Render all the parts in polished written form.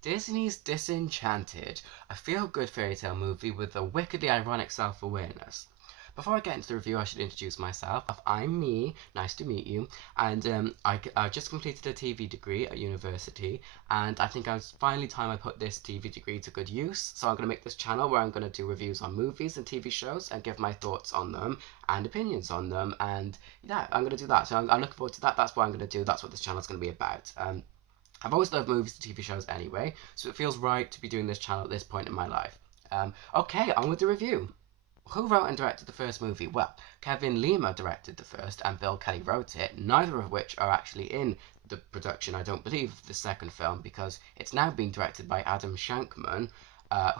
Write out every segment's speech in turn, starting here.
Disney's Disenchanted, a feel-good fairy tale movie with a wickedly ironic self-awareness. Before I get into the review, I should introduce myself. I'm me, nice to meet you, and I just completed a TV degree at university, and I think it's finally time I put this TV degree to good use, so I'm going to make this channel where I'm going to do reviews on movies and TV shows and give my thoughts on them and opinions on them, and yeah, I'm going to do that, so I'm looking forward to that. That's what I'm going to do, that's what this channel is going to be about. I've always loved movies and TV shows anyway, so it feels right to be doing this channel at this point in my life. Okay, on with the review. Who wrote and directed the first movie? Well, Kevin Lima directed the first and Bill Kelly wrote it, neither of which are actually in the production, I don't believe, of the second film, because it's now being directed by Adam Shankman,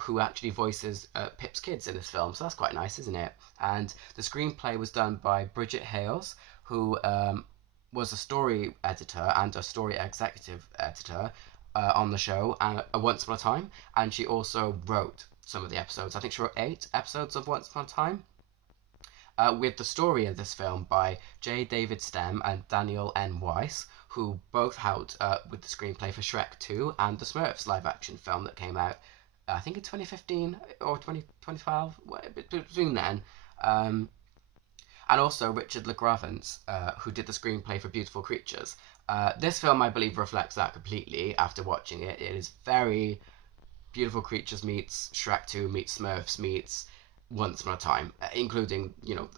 who actually voices Pip's kids in this film, so that's quite nice, isn't it? And the screenplay was done by Bridget Hales, who was a story editor and a story executive editor on the show Once Upon a Time, and she also wrote some of the episodes. I think she wrote 8 episodes of Once Upon a Time, with the story of this film by J. David Stem and Daniel N. Weiss, who both helped with the screenplay for Shrek 2 and the Smurfs live-action film that came out, I think in 2015 or 2012, between then. And also Richard LaGravance, who did the screenplay for Beautiful Creatures. This film, I believe, reflects that completely after watching it. It is very Beautiful Creatures meets Shrek 2 meets Smurfs meets Once Upon a Time, including,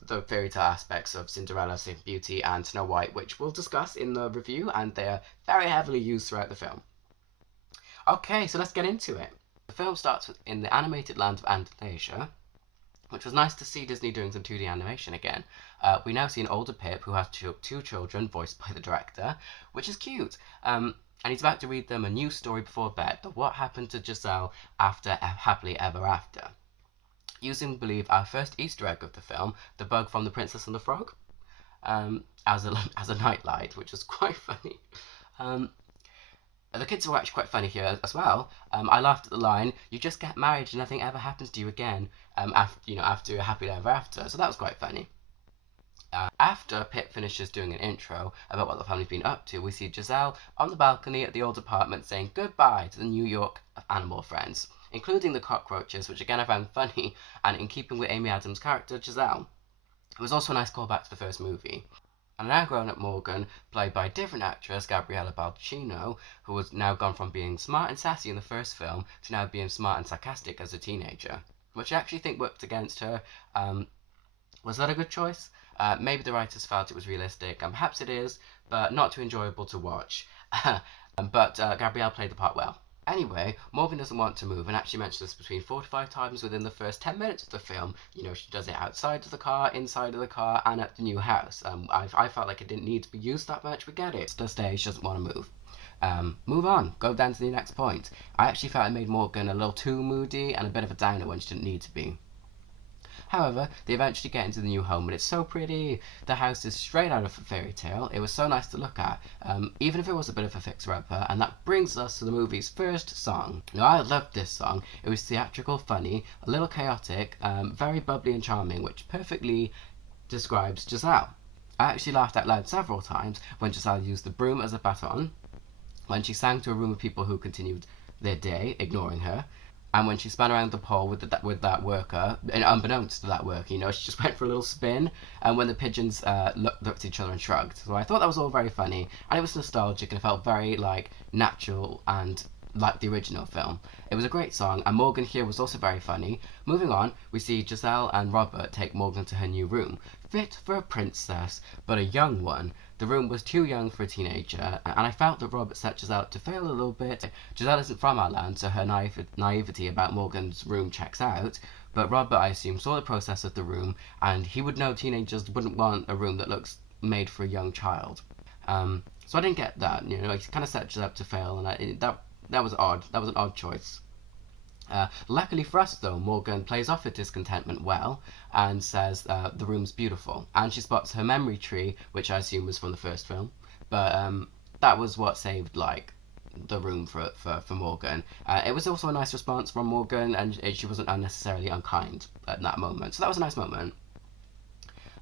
the fairy tale aspects of Cinderella, Sleeping Beauty, and Snow White, which we'll discuss in the review, and they're very heavily used throughout the film. Okay, so let's get into it. The film starts in the animated land of Andalusia, which was nice to see Disney doing some 2D animation again. We now see an older Pip who has two children, voiced by the director, which is cute. And he's about to read them a new story before bed, the What Happened to Giselle After Happily Ever After. Using, believe, our first Easter egg of the film, the bug from The Princess and the Frog, as a nightlight, which was quite funny. The kids were actually quite funny here as well. I laughed at the line, "You just get married and nothing ever happens to you again," after Happily Ever After, so that was quite funny. After Pip finishes doing an intro about what the family's been up to, we see Giselle on the balcony at the old apartment saying goodbye to the New York animal friends, including the cockroaches, which again I found funny and in keeping with Amy Adams' character, Giselle. It was also a nice callback to the first movie. And now grown-up Morgan, played by a different actress, Gabriella Baldacchino, who has now gone from being smart and sassy in the first film to now being smart and sarcastic as a teenager, which I actually think worked against her. Was that a good choice? Maybe the writers felt it was realistic, and perhaps it is, but not too enjoyable to watch. But Gabrielle played the part well. Anyway, Morgan doesn't want to move, and actually mentions this between 4 to 5 times within the first 10 minutes of the film. She does it outside of the car, inside of the car, and at the new house. I felt like it didn't need to be used that much, but get it. It's the stage, doesn't want to move. Move on, go down to the next point. I actually felt it made Morgan a little too moody and a bit of a downer when she didn't need to be. However, they eventually get into the new home, and it's so pretty. The house is straight out of a fairy tale. It was so nice to look at, even if it was a bit of a fixer-upper, and that brings us to the movie's first song. Now, I loved this song. It was theatrical, funny, a little chaotic, very bubbly and charming, which perfectly describes Giselle. I actually laughed out loud several times when Giselle used the broom as a baton, when she sang to a room of people who continued their day, ignoring her, and when she spun around the pole with that worker, and unbeknownst to that worker, she just went for a little spin, and when the pigeons looked at each other and shrugged. So I thought that was all very funny, and it was nostalgic, and it felt very, natural and like the original film. It was a great song, and Morgan here was also very funny. Moving on, we see Giselle and Robert take Morgan to her new room. Fit for a princess, but a young one. The room was too young for a teenager, and I felt that Robert set Giselle up to fail a little bit. Giselle isn't from our land, so her naivety about Morgan's room checks out, but Robert, I assume, saw the process of the room, and he would know teenagers wouldn't want a room that looks made for a young child. So I didn't get that, he kind of set Giselle up to fail, and that was odd. That was an odd choice. Luckily for us, though, Morgan plays off her discontentment well and says the room's beautiful. And she spots her memory tree, which I assume was from the first film. But that was what saved, the room for Morgan. It was also a nice response from Morgan, and she wasn't unnecessarily unkind at that moment. So that was a nice moment.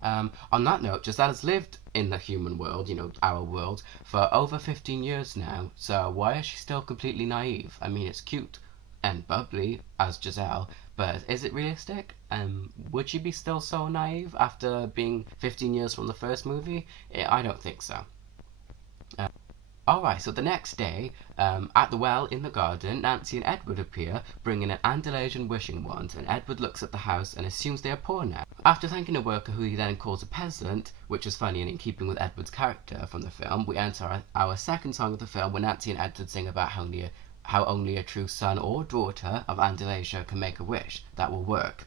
On that note, Giselle has lived in the human world, our world, for over 15 years now, so why is she still completely naive? I mean, it's cute and bubbly as Giselle, but is it realistic? Would she be still so naive after being 15 years from the first movie? I don't think so. Alright, so the next day, at the well in the garden, Nancy and Edward appear, bringing an Andalusian wishing wand, and Edward looks at the house and assumes they are poor now. After thanking a worker who he then calls a peasant, which is funny and in keeping with Edward's character from the film, we enter our second song of the film, where Nancy and Edward sing about how only a true son or daughter of Andalusia can make a wish that will work.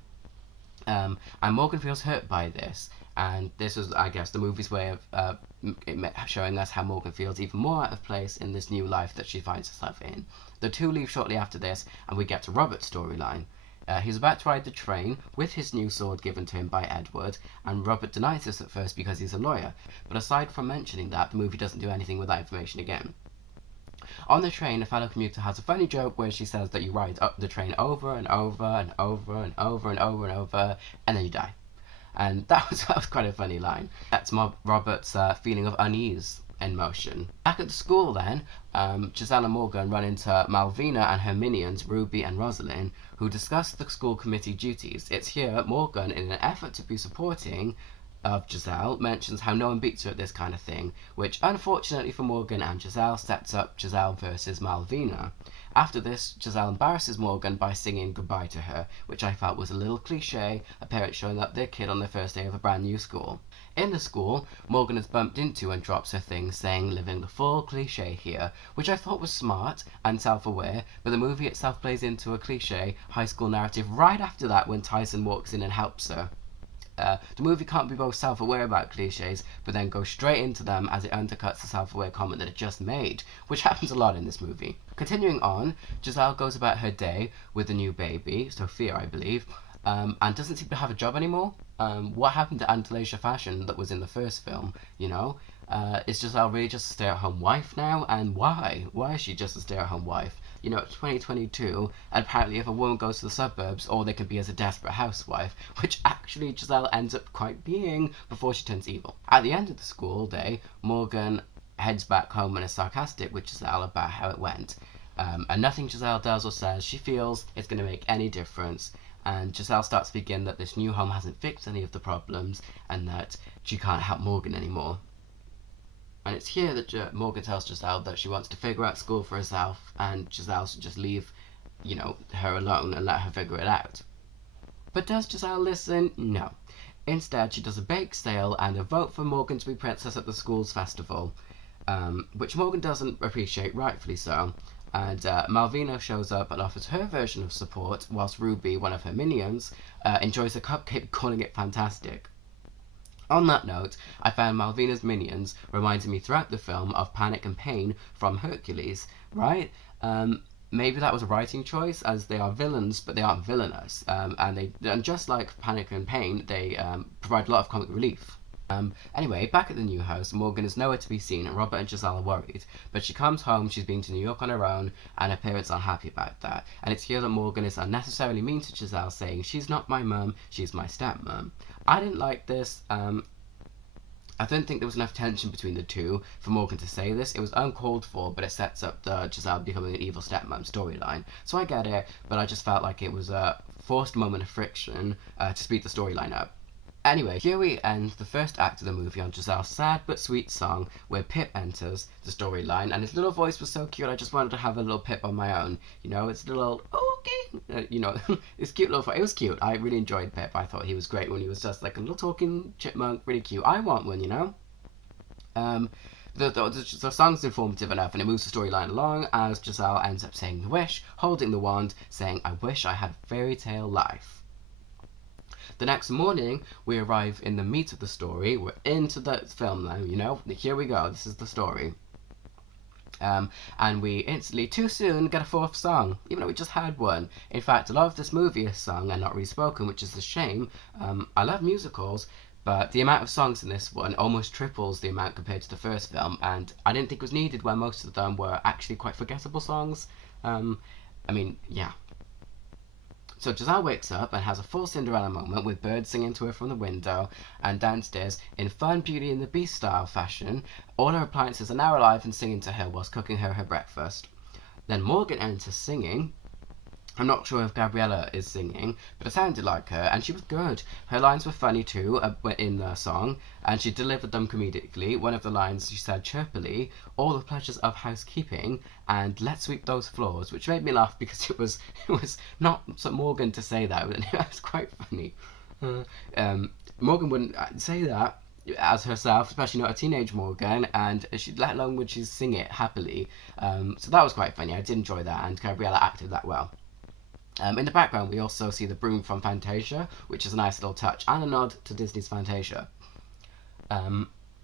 And Morgan feels hurt by this, and this is, I guess, the movie's way of showing us how Morgan feels even more out of place in this new life that she finds herself in. The two leave shortly after this, and we get to Robert's storyline. He's about to ride the train with his new sword given to him by Edward, and Robert denies this at first because he's a lawyer, but aside from mentioning that, the movie doesn't do anything with that information again. On the train, a fellow commuter has a funny joke where she says that you ride up the train over and over and over and over and over and over, and then you die. And that was quite a funny line. That's Robert's feeling of unease in motion. Back at the school then, Giselle and Morgan run into Malvina and her minions, Ruby and Rosalind, who discuss the school committee duties. It's here Morgan, in an effort to be supporting of Giselle, mentions how no one beats her at this kind of thing, which unfortunately for Morgan and Giselle sets up Giselle versus Malvina. After this, Giselle embarrasses Morgan by singing goodbye to her, which I felt was a little cliche, a parent showing up their kid on their first day of a brand new school. In the school, Morgan is bumped into and drops her things saying living the full cliche here, which I thought was smart and self-aware, but the movie itself plays into a cliche high school narrative right after that when Tyson walks in and helps her. The movie can't be both self-aware about cliches, but then go straight into them as it undercuts the self-aware comment that it just made, which happens a lot in this movie. Continuing on, Giselle goes about her day with the new baby, Sophia I believe, and doesn't seem to have a job anymore. What happened to Andalusia fashion that was in the first film, Is Giselle really just a stay-at-home wife now? And why? Why is she just a stay-at-home wife? It's 2022, and apparently if a woman goes to the suburbs, all they can be is a desperate housewife, which actually Giselle ends up quite being before she turns evil. At the end of the school day, Morgan heads back home and is sarcastic with Giselle about how it went. And nothing Giselle does or says she feels is going to make any difference. And Giselle starts to begin that this new home hasn't fixed any of the problems, and that she can't help Morgan anymore. And it's here that Morgan tells Giselle that she wants to figure out school for herself, and Giselle should just leave, her alone and let her figure it out. But does Giselle listen? No. Instead, she does a bake sale and a vote for Morgan to be princess at the school's festival, which Morgan doesn't appreciate, rightfully so. And Malvina shows up and offers her version of support, whilst Ruby, one of her minions, enjoys a cupcake, calling it fantastic. On that note, I found Malvina's minions reminded me throughout the film of Panic and Pain from Hercules, right? Maybe that was a writing choice, as they are villains, but they aren't villainous. And just like Panic and Pain, they provide a lot of comic relief. Anyway, back at the new house, Morgan is nowhere to be seen, and Robert and Giselle are worried. But she comes home, she's been to New York on her own, and her parents aren't happy about that. And it's here that Morgan is unnecessarily mean to Giselle, saying, "She's not my mum, she's my stepmom." I didn't like this. I don't think there was enough tension between the two for Morgan to say this. It was uncalled for, but it sets up the Giselle becoming an evil stepmom storyline. So I get it, but I just felt like it was a forced moment of friction to speed the storyline up. Anyway, here we end the first act of the movie on Giselle's sad but sweet song, where Pip enters the storyline, and his little voice was so cute, I just wanted to have a little Pip on my own. It's a little, okay, it's cute little voice. It was cute. I really enjoyed Pip. I thought he was great when he was just like a little talking chipmunk, really cute. I want one, The song's informative enough, and it moves the storyline along as Giselle ends up saying the wish, holding the wand, saying, "I wish I had a fairy tale life." The next morning, we arrive in the meat of the story. We're into the film now, Here we go, this is the story. And we instantly, too soon, get a fourth song, even though we just had one. In fact, a lot of this movie is sung and not re-spoken, which is a shame. I love musicals, but the amount of songs in this one almost triples the amount compared to the first film, and I didn't think it was needed where most of them were actually quite forgettable songs. Yeah. So Giselle wakes up and has a full Cinderella moment with birds singing to her from the window, and downstairs, in fun Beauty and the Beast style fashion, all her appliances are now alive and singing to her whilst cooking her breakfast. Then Morgan enters singing. I'm not sure if Gabriella is singing, but it sounded like her, and she was good. Her lines were funny too in the song, and she delivered them comedically. One of the lines she said chirpily, "All the pleasures of housekeeping," and "Let's sweep those floors," which made me laugh because it was not Morgan to say that, but it was quite funny. Morgan wouldn't say that as herself, especially not a teenage Morgan, and let alone would she sing it happily. So that was quite funny. I did enjoy that, and Gabriella acted that well. In the background, we also see the broom from Fantasia, which is a nice little touch and a nod to Disney's Fantasia.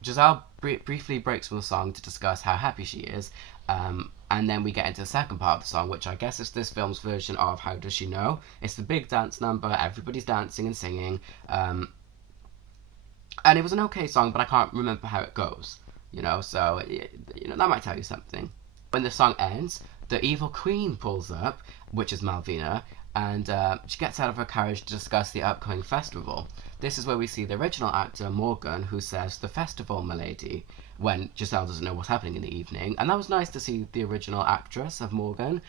Giselle briefly breaks from the song to discuss how happy she is, and then we get into the second part of the song, which I guess is this film's version of How Does She Know? It's the big dance number, everybody's dancing and singing, and it was an okay song, but I can't remember how it goes, so that might tell you something. When the song ends, the evil queen pulls up, which is Malvina, and she gets out of her carriage to discuss the upcoming festival. This is where we see the original actor, Morgan, who says, "The festival, m'lady," when Giselle doesn't know what's happening in the evening. And that was nice to see the original actress of Morgan.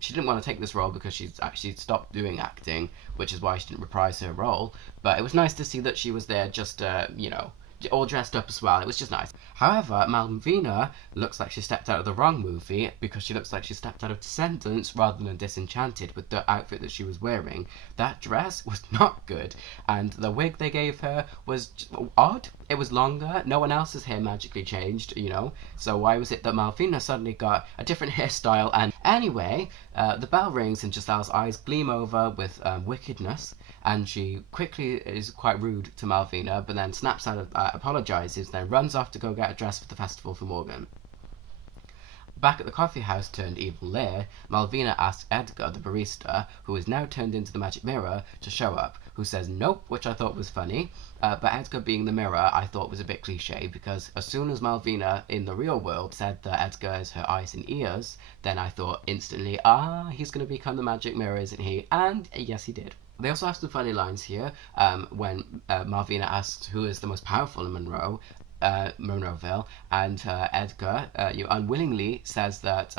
She didn't want to take this role because she's actually stopped doing acting, which is why she didn't reprise her role. But it was nice to see that she was there just, all dressed up as well. It was just nice. However, Malvina looks like she stepped out of the wrong movie because she looks like she stepped out of Descendants rather than Disenchanted with the outfit that she was wearing. That dress was not good, and the wig they gave her was odd. It was longer. No one else's hair magically changed, so why was it that Malvina suddenly got a different hairstyle? And anyway, the bell rings and Giselle's eyes gleam over with wickedness, and she quickly is quite rude to Malvina, but then snaps out of apologizes, then runs off to go get a dress for the festival for Morgan. Back at the coffee house turned evil lair, Malvina asks Edgar, the barista, who is now turned into the magic mirror, to show up, who says nope, which I thought was funny, but Edgar being the mirror I thought was a bit cliche, because as soon as Malvina in the real world said that Edgar is her eyes and ears, then I thought instantly, he's going to become the magic mirror, isn't he? And yes, he did. They also have some funny lines here when Malvina asks who is the most powerful in Monroeville, and Edgar unwillingly says that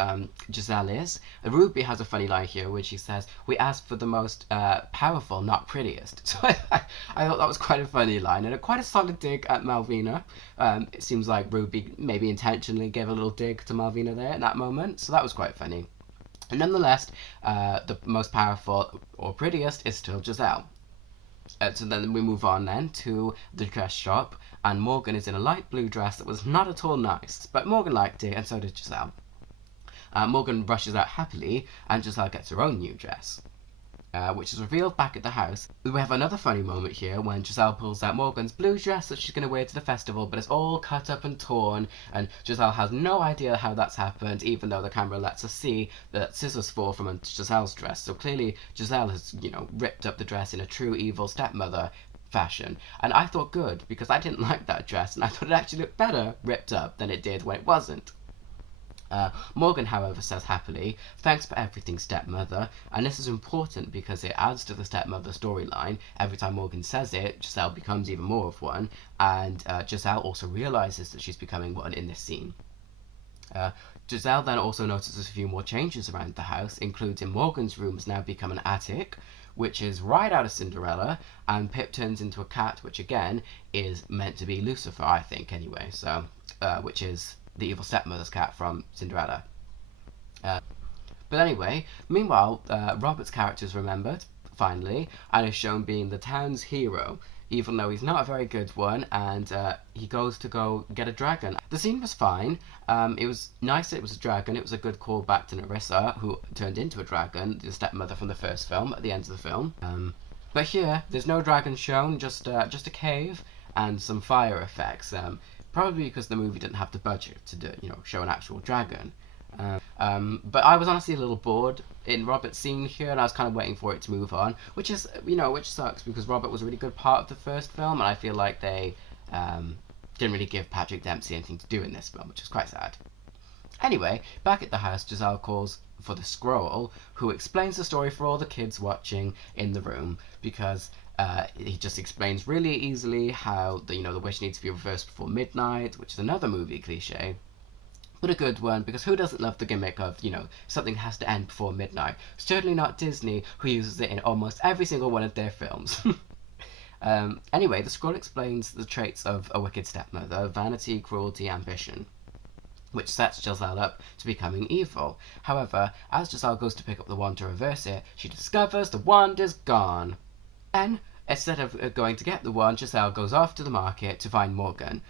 Giselle is. Ruby has a funny line here which he says, "We asked for the most powerful, not prettiest." So I thought that was quite a funny line and quite a solid dig at Malvina. It seems like Ruby maybe intentionally gave a little dig to Malvina there in that moment, so that was quite funny. And nonetheless, the most powerful or prettiest is still Giselle. So then we move on then to the dress shop, and Morgan is in a light blue dress that was not at all nice, but Morgan liked it, and so did Giselle. Morgan rushes out happily, and Giselle gets her own new dress, which is revealed back at the house. We have another funny moment here when Giselle pulls out Morgan's blue dress that she's going to wear to the festival, but it's all cut up and torn, and Giselle has no idea how that's happened, even though the camera lets us see that scissors fall from Giselle's dress. So clearly Giselle has, ripped up the dress in a true evil stepmother fashion. And I thought good, because I didn't like that dress, and I thought it actually looked better ripped up than it did when it wasn't. Morgan, however, says happily, "Thanks for everything, stepmother," and this is important because it adds to the stepmother storyline. Every time Morgan says it, Giselle becomes even more of one, and Giselle also realizes that she's becoming one in this scene. Giselle then also notices a few more changes around the house, including Morgan's room has now become an attic, which is right out of Cinderella, and Pip turns into a cat, which again is meant to be Lucifer, I think, anyway, so, which is the evil stepmother's cat from Cinderella. But anyway, meanwhile, Robert's character is remembered, finally, and is shown being the town's hero, even though he's not a very good one, and he goes to go get a dragon. The scene was fine. It was nice that it was a dragon. It was a good callback to Nerissa, who turned into a dragon, the stepmother from the first film, at the end of the film. But here, there's no dragon shown, just a cave and some fire effects. Probably because the movie didn't have the budget to show an actual dragon. But I was honestly a little bored in Robert's scene here, and I was kind of waiting for it to move on, which sucks because Robert was a really good part of the first film, and I feel like they didn't really give Patrick Dempsey anything to do in this film, which is quite sad. Anyway, back at the house, Giselle calls for the scroll, who explains the story for all the kids watching in the room, because he just explains really easily how the wish needs to be reversed before midnight, which is another movie cliche, but a good one, because who doesn't love the gimmick of, something has to end before midnight? Certainly not Disney, who uses it in almost every single one of their films. Anyway, the scroll explains the traits of a wicked stepmother: vanity, cruelty, ambition, which sets Giselle up to becoming evil. However, as Giselle goes to pick up the wand to reverse it, she discovers the wand is gone. Then, instead of going to get the wand, Giselle goes off to the market to find Morgan,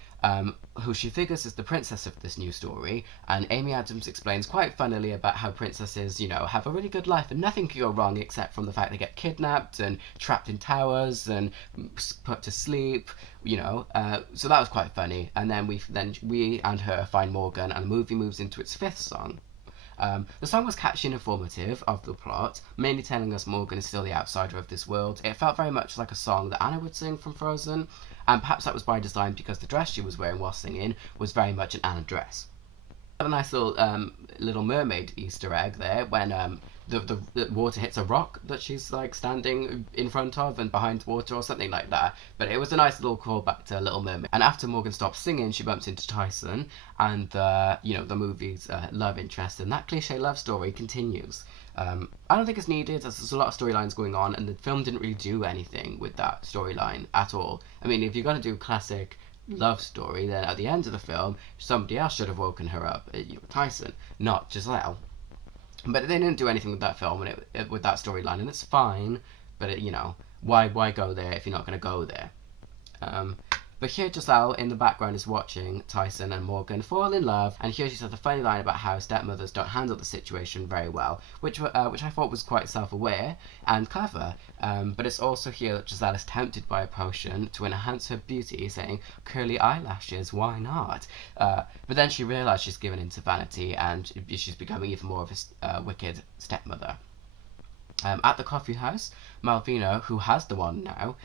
who she figures is the princess of this new story. And Amy Adams explains quite funnily about how princesses, have a really good life and nothing can go wrong except from the fact they get kidnapped and trapped in towers and put to sleep, so that was quite funny. And then we and her find Morgan, and the movie moves into its fifth song. The song was catchy and informative of the plot, mainly telling us Morgan is still the outsider of this world. It felt very much like a song that Anna would sing from Frozen, and perhaps that was by design because the dress she was wearing while singing was very much an Anna dress. A nice little mermaid Easter egg there when the water hits a rock that she's like standing in front of and behind water or something like that. But it was a nice little callback to Little Mermaid. And after Morgan stops singing, she bumps into Tyson, and the movie's love interest, and that cliche love story continues. I don't think it's needed, as there's a lot of storylines going on, and the film didn't really do anything with that storyline at all. I mean, if you're going to do classic love story, then at the end of the film, somebody else should have woken her up. Tyson, not Giselle. But they didn't do anything with that film and with that storyline, and it's fine. But why go there if you're not going to go there? But here Giselle in the background is watching Tyson and Morgan fall in love, and here she says a funny line about how stepmothers don't handle the situation very well, which I thought was quite self-aware and clever. But it's also here that Giselle is tempted by a potion to enhance her beauty, saying, "Curly eyelashes, why not?" But then she realizes she's given into vanity, and she's becoming even more of a wicked stepmother. At the coffee house, Malvina, who has the wand now,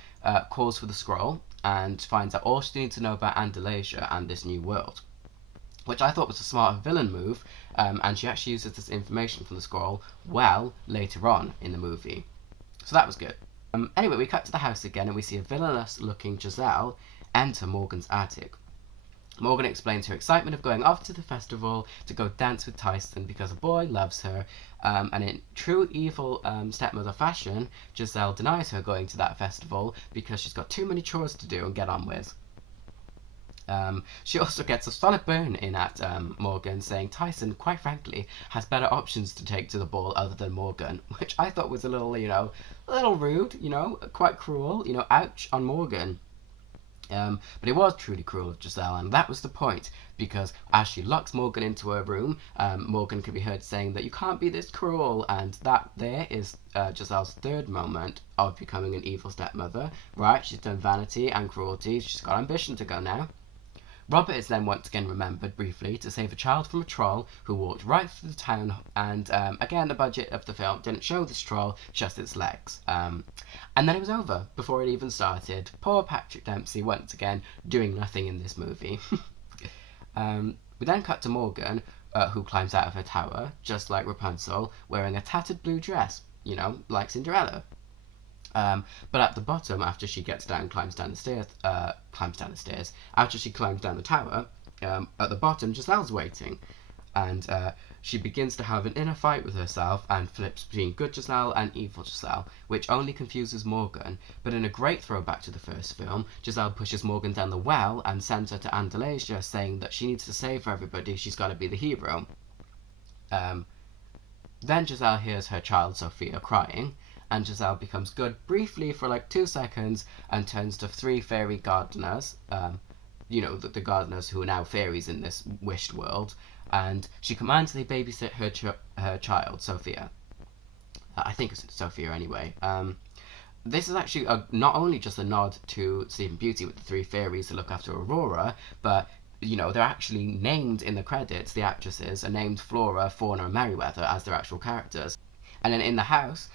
calls for the scroll and finds out all she needs to know about Andalasia and this new world, which I thought was a smart villain move, and she actually uses this information from the scroll later on in the movie. So that was good. Anyway, we cut to the house again, and we see a villainous-looking Giselle enter Morgan's attic. Morgan explains her excitement of going off to the festival to go dance with Tyson because a boy loves her, and in true evil stepmother fashion, Giselle denies her going to that festival because she's got too many chores to do and get on with. She also gets a solid burn in at Morgan, saying Tyson, quite frankly, has better options to take to the ball other than Morgan, which I thought was a little rude, quite cruel, ouch on Morgan. But it was truly cruel of Giselle, and that was the point, because as she locks Morgan into her room, Morgan can be heard saying that you can't be this cruel, and that there is Giselle's third moment of becoming an evil stepmother. Right, she's done vanity and cruelty, she's got ambition to go now. Robert is then once again remembered briefly to save a child from a troll who walked right through the town, and again the budget of the film didn't show this troll, just its legs. And then it was over before it even started. Poor Patrick Dempsey once again doing nothing in this movie. We then cut to Morgan, who climbs out of her tower, just like Rapunzel, wearing a tattered blue dress, like Cinderella. But at the bottom, after she gets down, climbs down the stairs, after she climbs down the tower, at the bottom, Giselle's waiting, and she begins to have an inner fight with herself and flips between good Giselle and evil Giselle, which only confuses Morgan. But in a great throwback to the first film, Giselle pushes Morgan down the well and sends her to Andalasia, saying that she needs to save everybody, she's got to be the hero. Then Giselle hears her child Sophia crying, and Giselle becomes good briefly for like 2 seconds and turns to 3 fairy gardeners, the gardeners who are now fairies in this wished world, and she commands they babysit her child, Sophia. I think it's Sophia anyway. This is actually not only just a nod to Sleeping Beauty with the 3 fairies to look after Aurora, but they're actually named in the credits. The actresses are named Flora, Fauna, and Merryweather as their actual characters. And then in the house,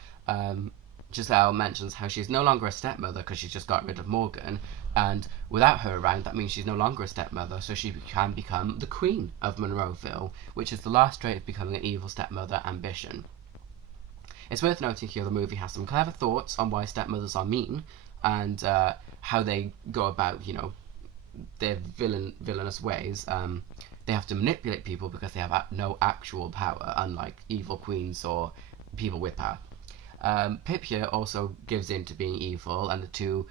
Giselle mentions how she's no longer a stepmother because she's just got rid of Morgan, And without her around, that means she's no longer a stepmother, so she can become the queen of Monroeville, which is the last trait of becoming an evil stepmother ambition. It's worth noting here the movie has some clever thoughts on why stepmothers are mean, and how they go about, their villainous ways. They have to manipulate people because they have no actual power, unlike evil queens or people with power. Pip here also gives in to being evil, and the two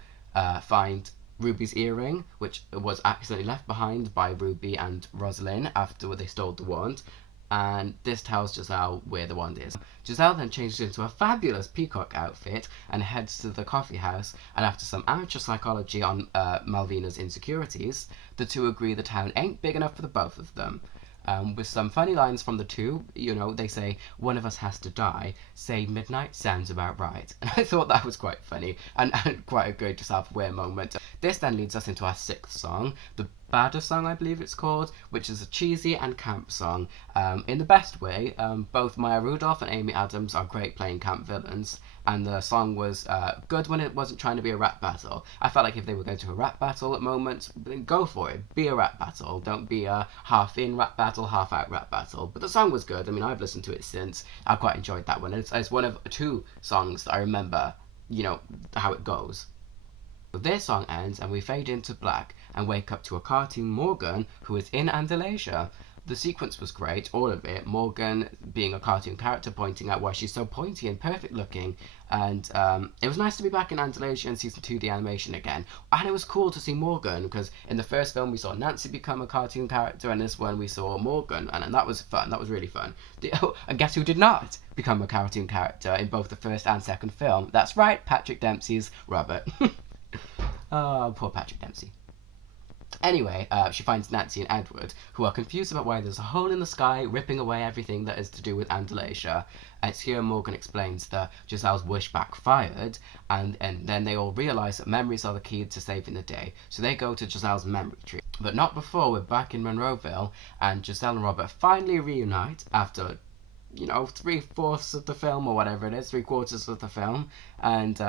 find Ruby's earring, which was accidentally left behind by Ruby and Rosalind after they stole the wand, and this tells Giselle where the wand is. Giselle then changes into a fabulous peacock outfit and heads to the coffee house, and after some amateur psychology on Malvina's insecurities, the two agree the town ain't big enough for the both of them. With some funny lines from the two, they say, "One of us has to die, say midnight sounds about right." And I thought that was quite funny and quite a good self-aware moment. This then leads us into our sixth song, the Badder song, I believe it's called, which is a cheesy and camp song. In the best way. Both Maya Rudolph and Amy Adams are great playing camp villains, and the song was good when it wasn't trying to be a rap battle. I felt like if they were going to a rap battle at moments, then go for it. Be a rap battle. Don't be a half-in rap battle, half-out rap battle. But the song was good. I mean, I've listened to it since. I quite enjoyed that one. It's one of two songs that I remember, how it goes. But their song ends and we fade into black and wake up to a cartoon Morgan who is in Andalasia. The sequence was great, all of it. Morgan being a cartoon character, pointing out why she's so pointy and perfect looking, and it was nice to be back in Andalasia in season 2, the animation again. And it was cool to see Morgan, because in the first film we saw Nancy become a cartoon character, and this one we saw Morgan, and that was fun. That was really fun. And guess who did not become a cartoon character in both the first and second film? That's right, Patrick Dempsey's Robert. Oh, poor Patrick Dempsey. Anyway, she finds Nancy and Edward, who are confused about why there's a hole in the sky ripping away everything that is to do with Andalasia. It's here Morgan explains that Giselle's wish backfired, and then they all realise that memories are the key to saving the day. So they go to Giselle's memory tree. But not before we're back in Monroeville, and Giselle and Robert finally reunite after, 3/4 of the film, or whatever it is, 3/4 of the film, and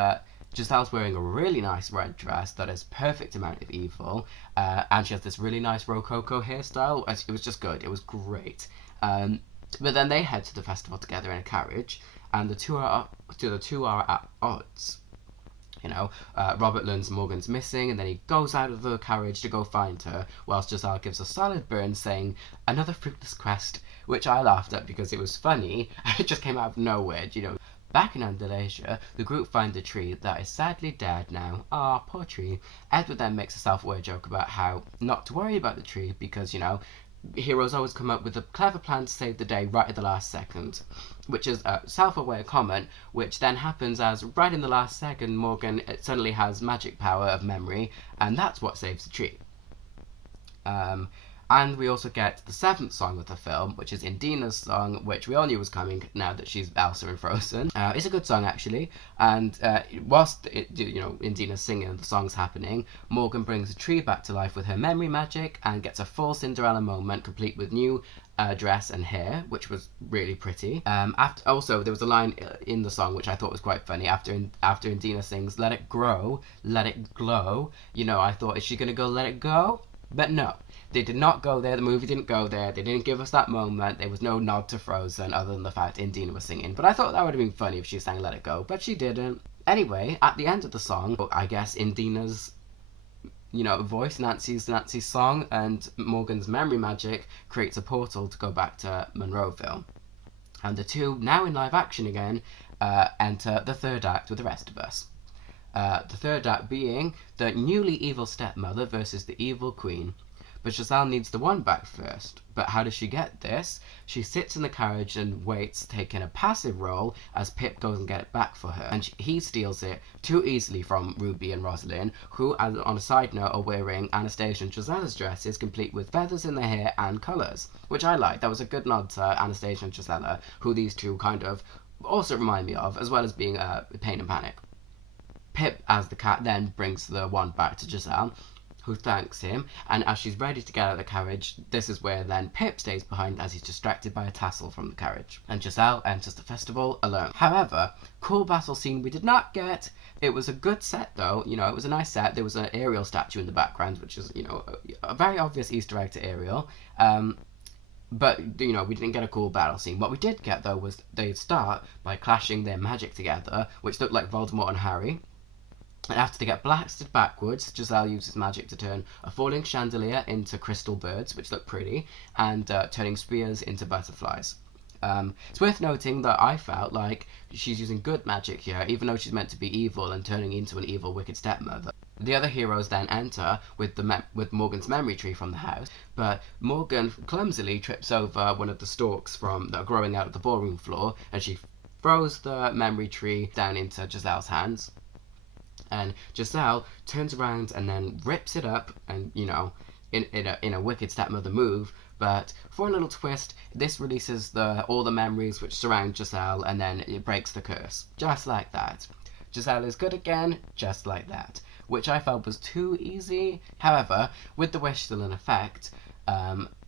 Giselle's wearing a really nice red dress that is perfect amount of evil, and she has this really nice Rococo hairstyle. It was just good. It was great. But then they head to the festival together in a carriage, and the two are at odds. Robert learns Morgan's missing, and then he goes out of the carriage to go find her, whilst Giselle gives a solid burn saying, "Another fruitless quest," which I laughed at because it was funny. It just came out of nowhere, Back in Andalasia, the group find a tree that is sadly dead now. Ah, poor tree. Edward then makes a self-aware joke about how not to worry about the tree because, heroes always come up with a clever plan to save the day right at the last second, which is a self-aware comment, which then happens as right in the last second Morgan suddenly has magic power of memory, and that's what saves the tree. And we also get the seventh song of the film, which is Indina's song, which we all knew was coming now that she's Elsa in Frozen. It's a good song, actually. And whilst Indina's singing and the song's happening, Morgan brings the tree back to life with her memory magic and gets a full Cinderella moment, complete with new dress and hair, which was really pretty. Also, there was a line in the song which I thought was quite funny. After Indina sings, "Let it grow, let it glow," I thought, is she going to go let it go? But no, they did not go there. The movie didn't go there. They didn't give us that moment. There was no nod to Frozen other than the fact Indina was singing. But I thought that would have been funny if she sang Let It Go, but she didn't. Anyway, at the end of the song, I guess Indina's voice, Nancy's song, and Morgan's memory magic creates a portal to go back to Monroeville. And the two, now in live action again, enter the third act with the rest of us. The third act being the newly evil stepmother versus the evil queen. But Giselle needs the wand back first. But how does she get this? She sits in the carriage and waits, taking a passive role as Pip goes and get it back for her. And he steals it too easily from Ruby and Rosalind, who, on a side note, are wearing Anastasia and Giselle's dresses, complete with feathers in their hair and colours, which I liked. That was a good nod to Anastasia and Giselle, who these two kind of also remind me of, as well as being Pain and Panic. Pip, as the cat, then brings the wand back to Giselle, who thanks him, and as she's ready to get out of the carriage, this is where then Pip stays behind as he's distracted by a tassel from the carriage, and Giselle enters the festival alone. However, cool battle scene we did not get. It was a good set though, you know, it was a nice set. There was an Ariel statue in the background, which is, you know, a very obvious Easter egg to Ariel. But, you know, we didn't get a cool battle scene. What we did get, though, was they start by clashing their magic together, which looked like Voldemort and Harry. And after they get blasted backwards, Giselle uses magic to turn a falling chandelier into crystal birds, which look pretty, and turning spears into butterflies. It's worth noting that I felt like she's using good magic here, even though she's meant to be evil and turning into an evil, wicked stepmother. The other heroes then enter with with Morgan's memory tree from the house, but Morgan clumsily trips over one of the stalks that are growing out of the ballroom floor, and she throws the memory tree down into Giselle's hands. And Giselle turns around and then rips it up, and, you know, in a wicked stepmother move. But for a little twist, this releases all the memories which surround Giselle, and then it breaks the curse, just like that. Giselle is good again, just like that, which I felt was too easy. However, with the wish still in effect,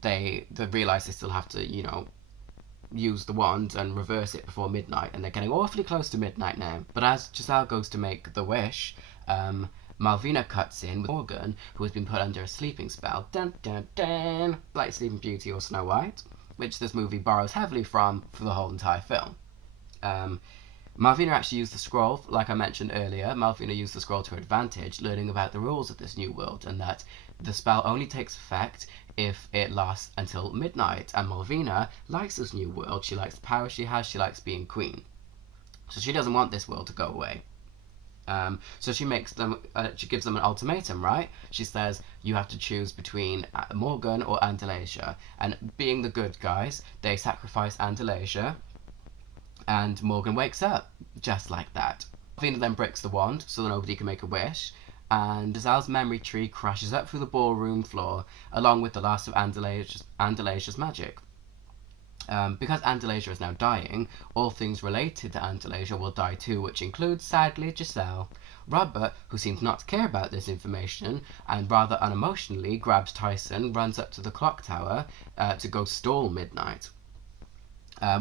they realise they still have to, you know, use the wand and reverse it before midnight, and they're getting awfully close to midnight now. But as Giselle goes to make the wish, Malvina cuts in with Morgan, who has been put under a sleeping spell. Dun dun dun! Like Sleeping Beauty or Snow White, which this movie borrows heavily from for the whole entire film. Malvina actually used the scroll, like I mentioned earlier. Malvina used the scroll to her advantage, learning about the rules of this new world, and that the spell only takes effect if it lasts until midnight. And Malvina likes this new world. She likes the power she has. She likes being queen. So she doesn't want this world to go away. So she gives them an ultimatum, right? She says, you have to choose between Morgan or Andalasia. And being the good guys, they sacrifice Andalasia, and Morgan wakes up, just like that. Malvina then breaks the wand, so that nobody can make a wish, and Giselle's memory tree crashes up through the ballroom floor, along with the last of Andalasia's magic. Because Andalasia is now dying, all things related to Andalasia will die too, which includes, sadly, Giselle. Robert, who seems not to care about this information, and rather unemotionally grabs Tyson, runs up to the clock tower to go stall midnight.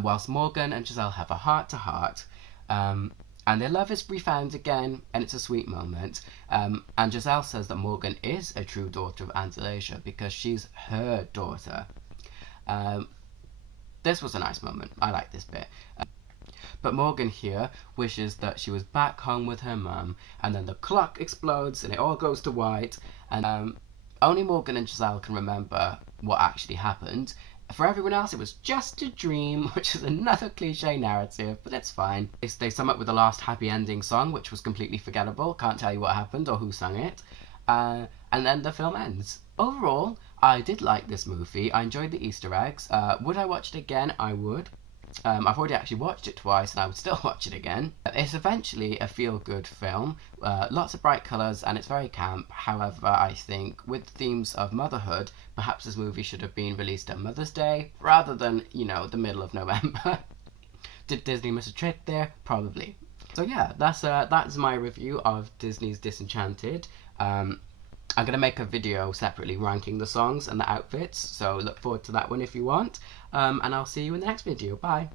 Whilst Morgan and Giselle have a heart-to-heart, and their love is refound again, and it's a sweet moment. And Giselle says that Morgan is a true daughter of Andalasia because she's her daughter. This was a nice moment. I like this bit. But Morgan here wishes that she was back home with her mum, and then the clock explodes and it all goes to white, and only Morgan and Giselle can remember what actually happened. For everyone else, it was just a dream, which is another cliche narrative, but it's fine. They sum up with the last happy ending song, which was completely forgettable. Can't tell you what happened or who sang it. And then the film ends. Overall, I did like this movie. I enjoyed the Easter eggs. Would I watch it again? I would. I've already actually watched it twice, and I would still watch it again. It's eventually a feel-good film, lots of bright colours, and it's very camp. However, I think with themes of motherhood, perhaps this movie should have been released at Mother's Day, rather than, you know, the middle of November. Did Disney miss a trick there? Probably. So yeah, that's my review of Disney's Disenchanted. I'm going to make a video separately ranking the songs and the outfits, so look forward to that one if you want. And I'll see you in the next video. Bye!